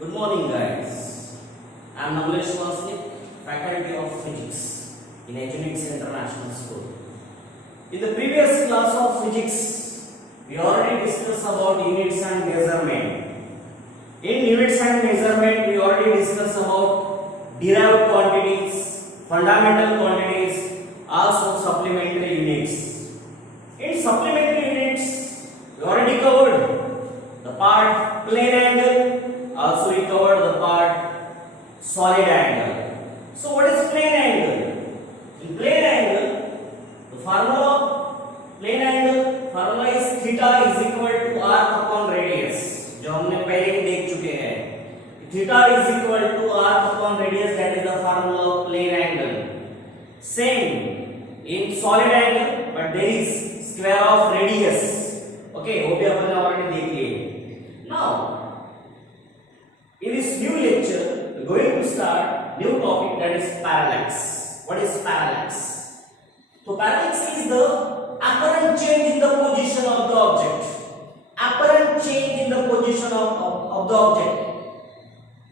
Good morning, guys. I am Namlesh Vansnik, Faculty of Physics in Eugenics International School. In the previous class of physics, we already discussed about units and measurement. In units and measurement, we already discussed about derived quantities, fundamental quantities, also supplementary units. In supplementary units, we already covered the part plane angle. Also we covered the part solid angle. So what is plane angle? In plane angle, the formula of plane angle formula is theta is equal to arc upon radius. जो हमने पहले ही देख चुके हैं. Theta is equal to arc upon radius, that is the formula of plane angle. Same in solid angle, but there is square of radius. Okay, वो भी अपन ने already देख लिए. Now in this new lecture, we are going to start new topic, that is parallax. What is parallax? So parallax is the apparent change in the position of the object. Apparent change in the position of the object.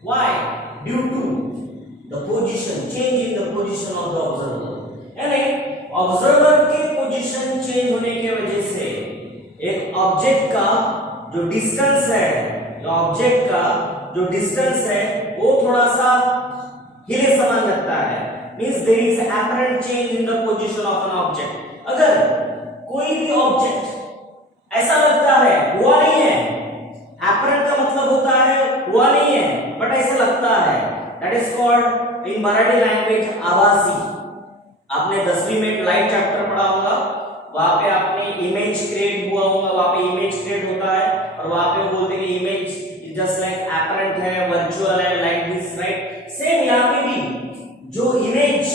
Why? Due to the position, change in the position of the observer. यानी observer के position change होने की वजह से एक object का जो distance है, object का जो डिस्टेंस है वो थोड़ा सा हिले समान लगता है. Means there is apparent change in the position of an object. अगर कोई भी ऑब्जेक्ट ऐसा लगता है हुआ नहीं है, अपरेंट का मतलब होता है हुआ नहीं है बट ऐसा लगता है, that is called in Marathi language आभासी. आपने 10वीं में लाइट चैप्टर पढ़ा होगा, वहां पे आपने इमेज क्रिएट हुआ होगा, वहां पे इमेज क्रिएट होता है और वहां पे बोलते हैं कि इमेज जस्ट लाइक apparent है, वर्चुअल है, लाइक दिस, राइट. सेम यहाँ पे भी जो इमेज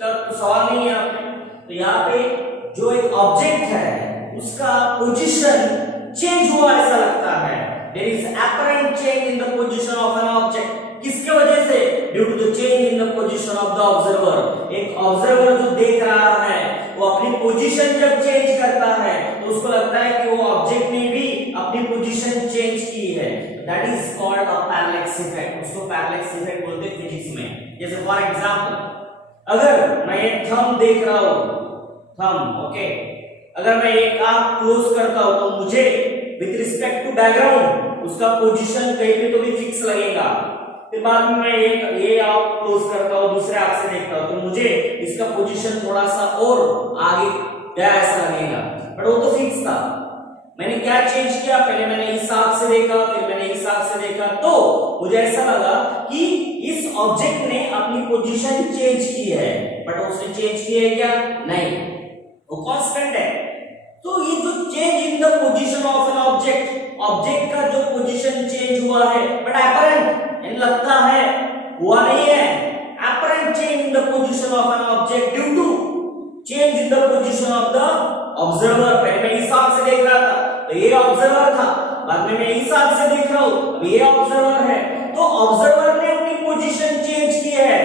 का सवाल नहीं है आपने, तो यहाँ पे जो एक ऑब्जेक्ट है उसका पोजीशन चेंज हुआ ऐसा लगता है. There is apparent change in the position of an object. किसके वजह से? Due to the change in the position of the observer. एक ऑब्जर्वर जो देख रहा है वो अपनी पोजीशन जब चेंज करता है तो उसको लगता है कि वो ऑब्जेक्ट ने भी अपनी पोजीशन चेंज की है. That is called a parallax effect. उसको पैरालैक्स इफेक्ट बोलते हैं फिजिक्स में. जैसे फॉर एग्जांपल, अगर मैं एक थंब देख रहा हूं, थंब, ओके, अगर मैं एक आंख क्लोज करता हूं तो मुझे विद रिस्पेक्ट टू बैकग्राउंड उसका पोजीशन कहीं पे तो भी फिक्स लगेगा. फिर बाद में मैं एक ये आंख क्लोज करता हूं, दूसरे आंख से देखता हूं तो मुझे इसका पोजीशन थोड़ा सा और आगे गया ऐसा लगेगा, बट वो तो फिक्स था. मैंने क्या चेंज किया? पहले मैंने इस आंख से देखा, फिर मैंने इस आंख से देखा, तो मुझे ऐसा लगा कि इस ऑब्जेक्ट ने अपनी पोजीशन चेंज की है, बट उसने चेंज की है क्या? नहीं, वो कांस्टेंट है. तो ये जो change in the position of an object, object का जो पोजीशन चेंज हुआ है बट अपरेंट लगता है हुआ नहीं है. Apparent change in the position of an object due to change in the position of the observer. पहले मैं इस आंख से देख रहा था तो ये ऑब्जर्वर था, बाद में मैं इस आंख से देख रहा हूं, अब ये ऑब्जर्वर है. तो ऑब्जर्वर ने अपनी पोजीशन चेंज की है,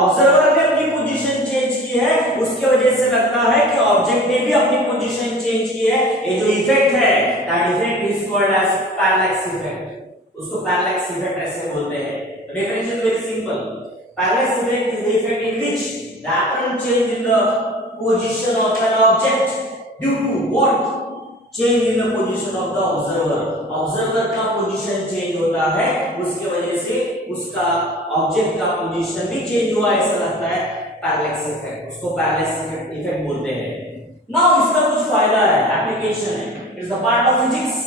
ऑब्जर्वर ने अपनी पोजीशन चेंज की है, उसकी वजह से लगता है कि ऑब्जेक्ट ने भी अपनी पोजीशन चेंज की है. ये जो इफेक्ट है, that effect is called as parallax effect. उसको पैरालैक्स इफेक्ट ऐसे बोलते हैं. Definition is very simple. Parallax effect is the effect in which the apparent change in the position of an object due to what? Change in the position of the observer. Observer का position change होता है, उसके वजह से उसका object का position भी change हुआ ऐसा लगता है. पैरालैक्स इफेक्ट, उसको पैरालैक्स इफेक्ट बोलते हैं. नाउ इसका कुछ फायदा है, एप्लीकेशन है. It's a part of physics.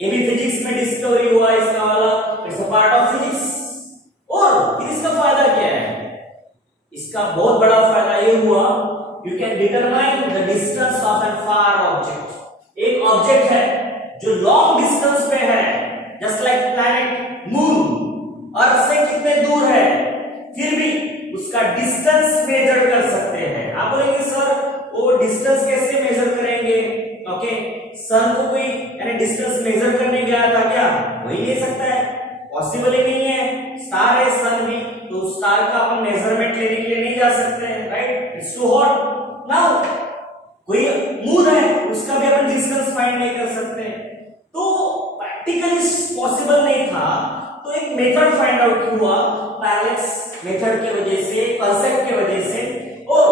ये भी फिजिक्स में डिस्कवरी हुआ इसका वाला. It's a part of physics. और फिर इसका फायदा क्या है? इसका बहुत बड़ा फायदा ये हुआ, you can determine the distance of an far object. एक ऑब्जेक्ट है जो लॉन्ग डिस्टेंस पे है, just like planet moon earth से कितने दूर है, फिर भी उसका डिस्टेंस मेजर कर सकते हैं. आप बोलेंगे सर वो डिस्टेंस कैसे मेजर करेंगे? ओके, सन को कोई यानी डिस्टेंस मेजर करने गया था क्या? वही ले सकता है, पॉसिबल ही नहीं है. स्टार है, सन भी, तो स्टार का अपन मेजरमेंट लेने के लिए नहीं जा सकते हैं, right? It's too hot. Now कोई मून है, उसका भी अपन डिस्टेंस फाइंड नहीं कर सकते. तो प्रैक्टिकली पॉसिबल नहीं था, तो एक मेथड फाइंड आउट हुआ पैरेलैक्स मेथड के वजह से, कांसेप्ट के वजह से, और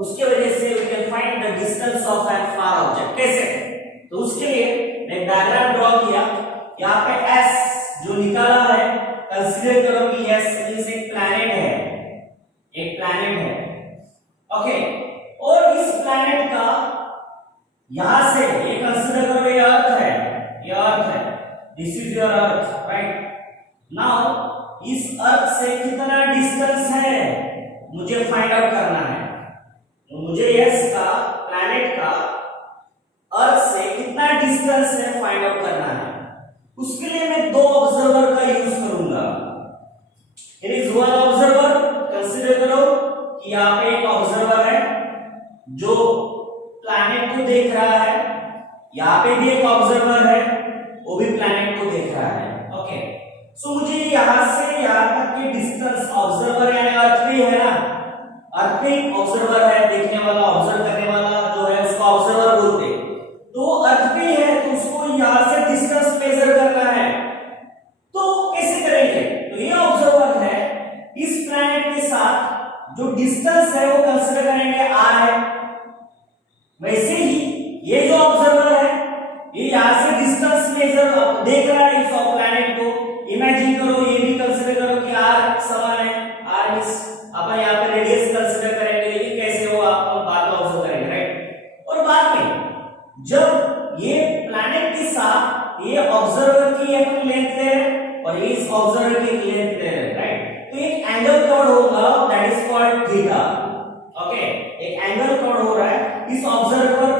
उसके वजह से we can find the distance of an far object. कैसे? तो उसके लिए मैं डायग्राम ड्रॉ किया। यहाँ पे एस जो निकाला है, कंसीडर करो कि एस मींस एक प्लैनेट है, एक प्लैनेट है, ओके। और इस प्लैनेट का यहां से ये कंसीडर करो, ये अर्थ है, ये अर्थ है, this is your earth, right. Now इस अर्थ से कितना डिस्टेंस है मुझे फाइंड आउट करना है। मुझे एस का, प्लैनेट का अर्थ से कितना डिस्टेंस है फाइंड आउट करना है। उसके लिए मैं दो ऑब्जर्वर का यूज करूंगा। Here is one observer, consider करो कि यहाँ पे एक ऑब्जर्वर है जो प्लैनेट को देख रहा है, यहाँ पे भी एक ऑब्जर्वर है वो भी प्लैनेट को देख रहा है, ओके। सो मुझे यहां से यहां तक की डिस्टेंस, ऑब्जर्वर यानी अर्थ भी है ना, अर्थ में ऑब्जर्वर है, देखने वाला, ऑब्जर्व करने वाला जो है उसको ऑब्जर्वर बोलते हैं। तो अर्थ भी है तो उसको यहां से डिस्टेंस मेजर करना है। तो कैसे करेंगे? तो ये ऑब्जर्वर है, इस प्लैनेट के साथ जो डिस्टेंस है वो कंसीडर करेंगे r है। वैसे ही ये जो ऑब्जर्वर है ये यहां से डिस्टेंस मेजर देख रहा है इस प्लैनेट को। इमेजिन करो, ये भी कंसीडर करो कि r समान है, r इस अपन यहाँ पे रेडियस कंसीडर करेंगे, लेकिन कैसे हो आप बाद में ऑब्जर्व करेंगे, राइट। और बाद में जब ये प्लैनेट के साथ ये ऑब्जर्वर की अपन लेंथ ले रहे और ये इस ऑब्जर्वर की लेंथ ले रहे, राइट, तो एक एंगल कवर्ड होगा, that is called theta, okay. एक एंगल कवर्ड हो रहा है इस ऑब्जर्वर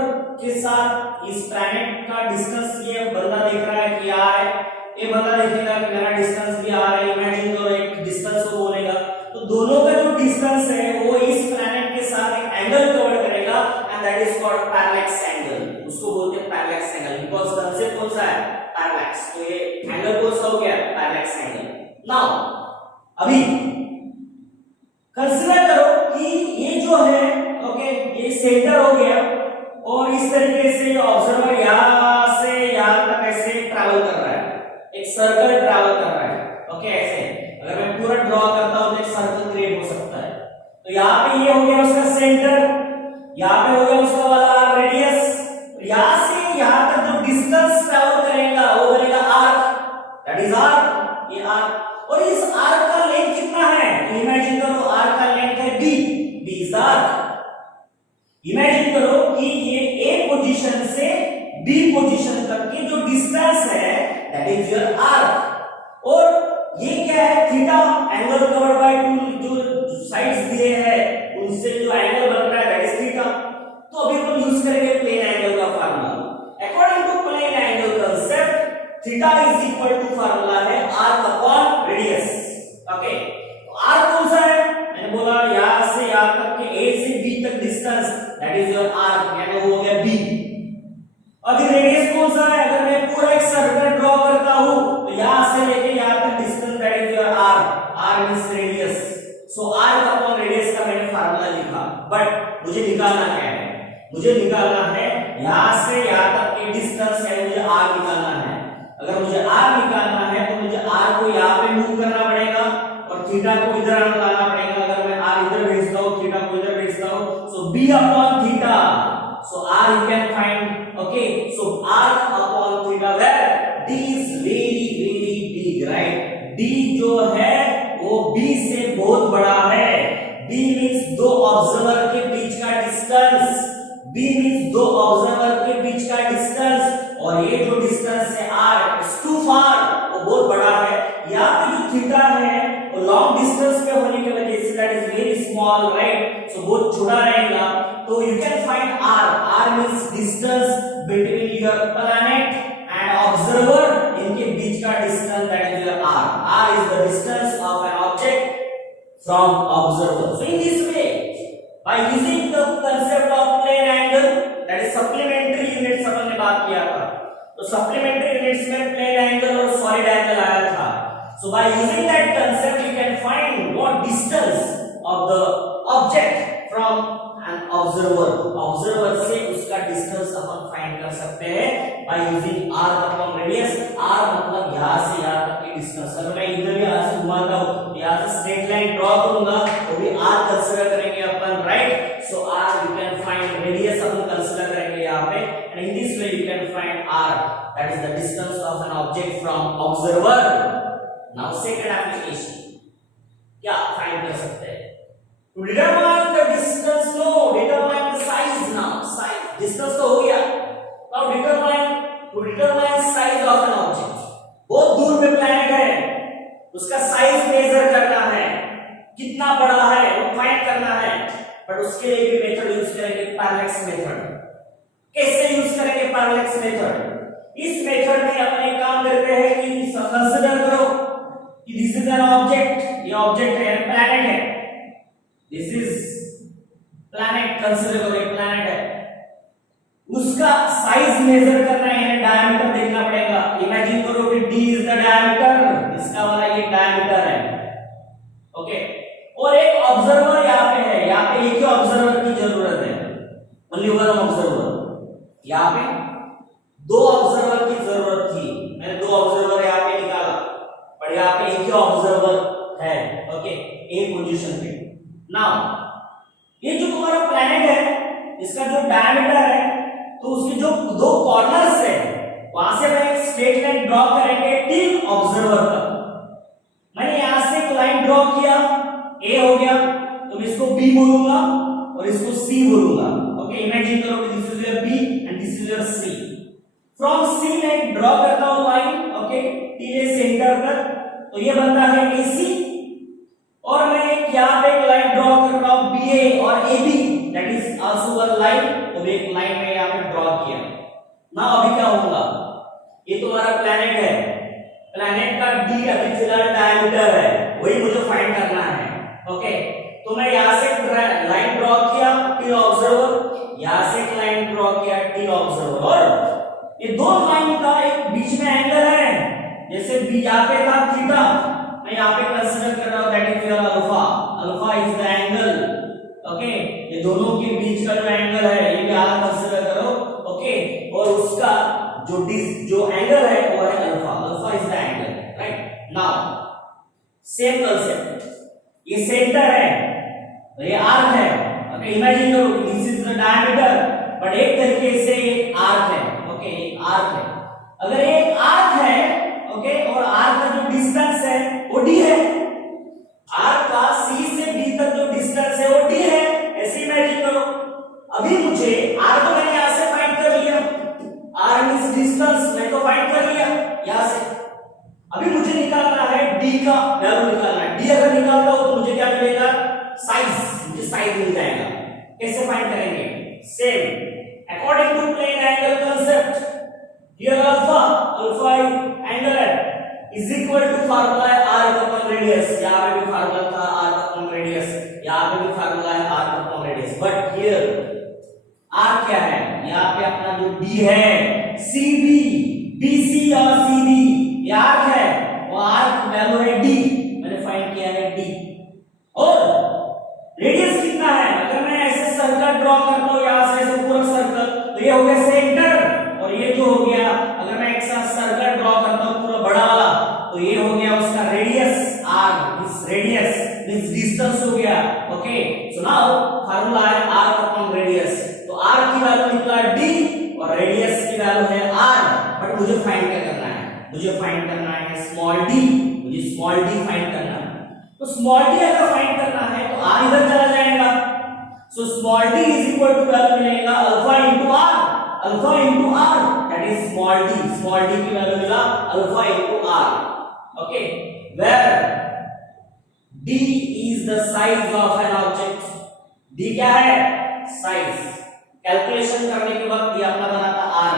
के साथ, इस प्लैनेट का डिस्टेंस ये बंदा देख रहा है कि r है, ये बंदा देखेगा कि मेरा डिस्टेंस भी r है। इमेजिन करो एक डिस्टेंस को बोलेगा, तो दोनों का जो डिस्टेंस है वो इस प्लैनेट के साथ एक एंगल कवर करेगा and that is called parallax angle. उसको बोलते हैं पैरेलैक्स एंगल, बिकॉज़ कंसेप्ट कौन सा है? पैरेलैक्स। तो ये एंगल कौन सा हो गया? Parallax angle. नाउ अभी कंसीडर करो कि ये जो है, ओके, ये सेंटर हो गया और इस तरीके से ऑब्जर्वर यहां से यहां तक ऐसे ट्रैवल कर रहा है, एक सर्कल ट्रैवल कर रहा है, ओके। ऐसे अगर मैं पूरा ड्रॉ करता हूं तो एक सर्कल क्रिएट हो सकता है। तो यहाँ पे ये हो गया उसका सेंटर, यहाँ पे हो गया उसका वाला रेडियस, यहां से यहां तक जो डिस्टेंस ट्रैवल करेगा वो बनेगा आर्क, दैट इज आर्क, ये आर्क। और इस आर्क का लेंथ कितना है? तो इमेजिन करो आर्क का लेंथ है b, b is arc. Imagine करो कि ये a पोजीशन से b पोजीशन तक की जो डिस्टेंस है दैट इज योर आर्क। और ये क्या है? Theta, angle covered by two, जो साइड्स दिए हैं उनसे जो एंगल बन रहा है दैट इज थीटा। तो अभी हम यूज करेंगे प्लेन एंगल का formula. According to plane angle concept, theta is equal to formula है आर्क अपॉन रेडियस, ओके। तो आर्क कौन सा है? मैंने बोला यहां से यहां तक के a से b तक distance that is your arc, यानी वो हो गया b। अभी रेडियस कौन सा है? अगर मैं पूरा एक सर्कल ड्रॉ करता हूं तो यहां से लेके यहां तक distance that is your r, r means radius. So r upon radius का मैंने फार्मूला लिखा, बट मुझे निकालना क्या है? मुझे निकालना है यहां से यहां तक की डिस्टेंस है, मुझे r निकालना है। अगर मुझे r निकालना है तो मुझे r को यहां पे मूव करना पड़ेगा और थीटा को इधर लाना पड़ेगा। अगर मैं r इधर भेजता हूं, थीटा को इधर भेजता हूं, सो b upon theta, so r you can find, okay, so r upon theta where d is very big, right? d जो है वो b से बहुत बड़ा है। b means दो ऑब्जर्वर के बीच का डिस्टेंस, b means दो ऑब्जर्वर के बीच का डिस्टेंस, और ये जो डिस्टेंस है r is too far, वो बहुत बड़ा है। यहाँ पे जो थीटा है वो लॉन्ग डिस्टेंस पे होने की वजह से that is very small, right, so बहुत छोटा रहेगा। तो you can find r means distance between your planet and observer, इनके बीच का distance that is your r is the distance of an object from observer. So in this way, by using the concept of plane angle, that is supplementary units अपन ने बात किया था, तो supplementary units में plane angle और solid angle आया था। So by using that concept you can find what distance of the object from an observer से उसका डिस्टेंस अपन फाइंड कर सकते हैं by using r upon radius. r मतलब यहां से यहां तक की डिस्टेंस। अगर मैं इधर भी यहां से घुमाता हूं तो यहां से स्ट्रेट लाइन ड्रॉ करूंगा तो भी r कंसीडर करेंगे अपन, right. So r we can find radius अपन कंसीडर करेंगे यहां पे, and in this way you can find r, that is the distance of an object from observer. Now second application क्या फाइंड कर सकते हैं? To determine the distance, no, determine the size now. Size, distance तो हो गया। Now to determine size of an object. बहुत दूर पे प्लैनेट है, उसका साइज मेजर करना है, कितना बड़ा है वो फाइंड करना है। बट उसके लिए भी मेथड यूज करेंगे, पैरालैक्स मेथड। कैसे यूज करेंगे पैरालैक्स मेथड? इस मेथड में अपन एक काम करते हैं कि कंसीडर करो कि दिस इज एन ऑब्जेक्ट, ये ऑब्जेक्ट है, प्लैनेट है। दिस इज प्लैनेट, कंसीडर करो एक प्लैनेट है, उसका साइज मेजर करना है, डायमीटर देखना पड़ेगा। इमेजिन करो कि d इज द डायमीटर, इसका वाला ये डायमीटर है, ओके। और एक ऑब्जर्वर यहाँ पे है, यहाँ पे एक ही ऑब्जर्वर की जरूरत है, ओनली वन ऑब्जर्वर। यहाँ पे दो ऑब्जर्वर की जरूरत थी, मैंने दो ऑब्जर्वर यहाँ पे निकाला, पर यहाँ पे एक ही ऑब्जर्वर है, ओके, एक पोजीशन पे। नाउ ये जो तुम्हारा प्लैनेट है, इसका जो डायमीटर है, तो उसके जो दो कॉर्नर्स है वहां से मैं एक स्ट्रेट लाइन ड्रॉ करेंगे टिल ऑब्जर्वर तक। मैंने यहां से एक लाइन ड्रॉ किया, ए हो गया, तो मैं इसको बी बोलूंगा और इसको सी बोलूंगा, ओके। इमेजिन करो कि this is your B and this is your C. From C मैं ड्रॉ करता हूं line, okay, till A centre तक, तो ये बनता है एसी। और मैं एक यहां पे एक लाइन ड्रॉ कर रहा हूं बीए और AB, that is also one line, तो एक लाइन में यहां पे ड्रॉ किया। ना अभी क्या होगा, ये तुम्हारा प्लैनेट है, प्लैनेट का डी अभी फिलहाल डायमीटर है, वही मुझे फाइंड करना है, ओके। तो मैं यहां से लाइन ड्रॉ किया टिल ऑब्जर्वर, यहां से एक लाइन ड्रॉ किया टिल ऑब्जर्वर, और ये दो लाइन का एक बीच में एंगल है, जैसे बी यहां पे था थीटा, मैं यहां पे कंसीडर कर रहा हूं that is your alpha. Alpha is the angle, okay. ये दोनों के बीच का जो एंगल है ये भी आप कंसीडर करो, ओके। और उसका जो एंगल है वो है alpha, alpha is the angle, right. Now same concept, ये सेंटर है, तो ये आर्क है, ओके। इमेजिन करो this is the diameter, but एक तरीके से एक आर्क है, ओके, एक आर्क है। अगर एक आर्क है, ओके, और आर्क का जो डिस्टेंस है वो d है, आर्क का c से b तक जो डिस्टेंस है वो d है, ऐसे इमेजिन करो। अभी मुझे r तो मैंने यहां से फाइंड कर लिया, r मींस डिस्टेंस मैं तो फाइंड कर लिया यहां से। अभी मुझे निकालना है d का वैल्यू निकालना है। d अगर निकालता हूं तो मुझे क्या मिलेगा, साइज, मुझे साइज मिल जाएगा। कैसे फाइंड करेंगे? Same according to plane angle concept, here alpha angle is equal to formula है r upon radius, यहाँ पे भी फार्मूला था r upon radius, यहाँ पे भी फार्मूला है r upon radius, but here r क्या है, यहाँ पे अपना जो d है, cb, bc और cb ये आर्क है, वो आर्क वैल्यू है d, मैंने फाइंड किया है d। और रेडियस कितना है, अगर मैं ऐसे सर्कल ड्रॉ करता हूँ यहाँ से ऐसे पूरा सर्कल, तो ये हो गया सेंटर, और ये जो हो गया अगर मैं एक साथ सर्कल ड्रॉ करता हूं पूरा बड़ा वाला, तो ये हो गया उसका रेडियस r, इस रेडियस मींस डिस्टेंस हो गया, ओके। सो नाउ फार्मूला है r अपॉन रेडियस, तो r की वैल्यू निकला d और रेडियस की वैल्यू है r, बट मुझे फाइंड क्या करना है, मुझे फाइंड करना है स्मॉल d, मुझे स्मॉल d फाइंड करना है। तो स्मॉल d अगर फाइंड करना है तो r इधर चला जाएगा, so small d is equal to value मिलेगा alpha into r, alpha into r, that is small d, small d की वैल्यू मिला alpha into r, okay. Where d is the size of an object, d क्या है, size. Calculation करने के वक्त ये अपना बना था r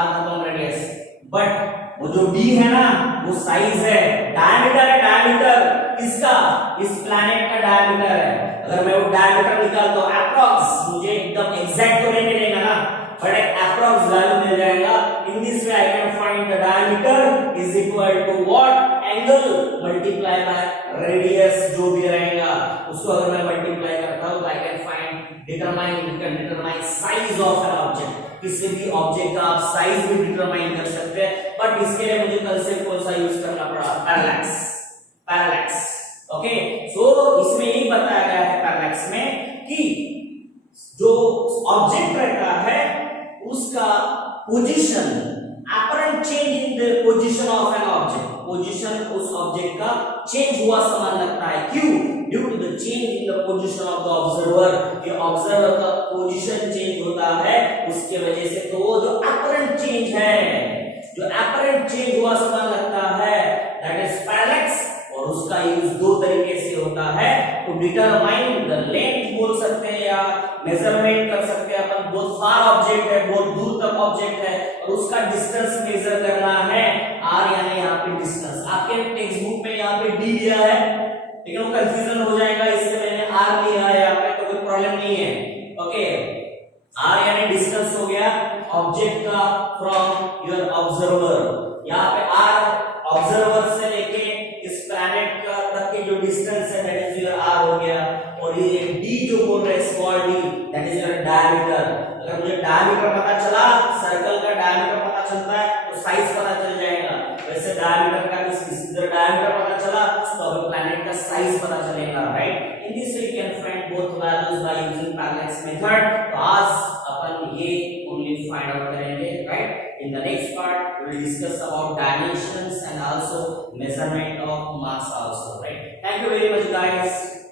अपॉन रेडियस, बट वो जो d है ना वो साइज है, डायमीटर है, डायमीटर किसका, इस प्लैनेट का डायमीटर है। अगर मैं वो डायमीटर निकालता हूं अप्रॉक्स, मुझे एकदम एग्जैक्ट तो नहीं मिलेगा ना, but एक approx value मिल जाएगा। In this way I can find the diameter is equal to what, angle multiply by radius, जो भी रहेगा उसको अगर मैं multiply करता हूँ तो I can find determine size of an object, किसी भी ऑब्जेक्ट का आप साइज भी डिटरमाइन कर सकते हैं, बट इसके लिए मुझे कंसेप्ट कौन सा यूज करना पड़ा, पैरालैक्स। ओके, सो इसमें यही बताया गया है पैरालैक्स में कि जो ऑब्जेक्ट रहता है उसका position, apparent change in the position of an object, position उस ऑब्जेक्ट का चेंज हुआ समान लगता है, क्यों, due to the change in the position of the observer, ये ऑब्जर्वर का पोजीशन चेंज होता है उसके वजह से, तो वो जो अपरेंट चेंज है, जो अपरेंट चेंज हुआ समान लगता है, दैट इज पैरालैक्स। और उसका यूज दो तरीके से होता है, तो डिटरमाइन द लेंथ बोल सकते हैं या मेजरमेंट कर सकते हैं अपन, बहुत फार ऑब्जेक्ट है, बहुत दूर तक ऑब्जेक्ट है और उसका डिस्टेंस मेजर करना है, आर यानी यहाँ पे डिस्टेंस, आपके टेक्स्ट बुक में यहाँ पे डी दिया है लेकिन वो कंफ्यूजन हो जाएगा, इसलिए मैंने आर लिया है यहाँ पे, तो कोई प्रॉब्लम नहीं है। ओके, आर यानी डिस्टेंस हो गया ऑब्जेक्ट का फ्रॉम योर ऑब्जर्वर, यहाँ पे आर ऑब्जर्वर से लेके इस प्लैनेट का तक के जो डिस्टेंस है दैट इज योर आर हो गया, और ये डी जो बोल रहे हैं small D that is your diameter. अगर मुझे डायमीटर पता चला, सर्कल का डायमीटर पता चलता है तो साइज पता चल जाएगा, वैसे डायमीटर का डायमीटर पता चला तो अब प्लैनेट का साइज पता चलेगा, right. In this way you can find both values by using parallax method. तो आज अपन ये ओनली फाइंड आउट करेंगे, right. In the next part, we will discuss about dimensions and also measurement of mass also, right? Thank you very much, guys.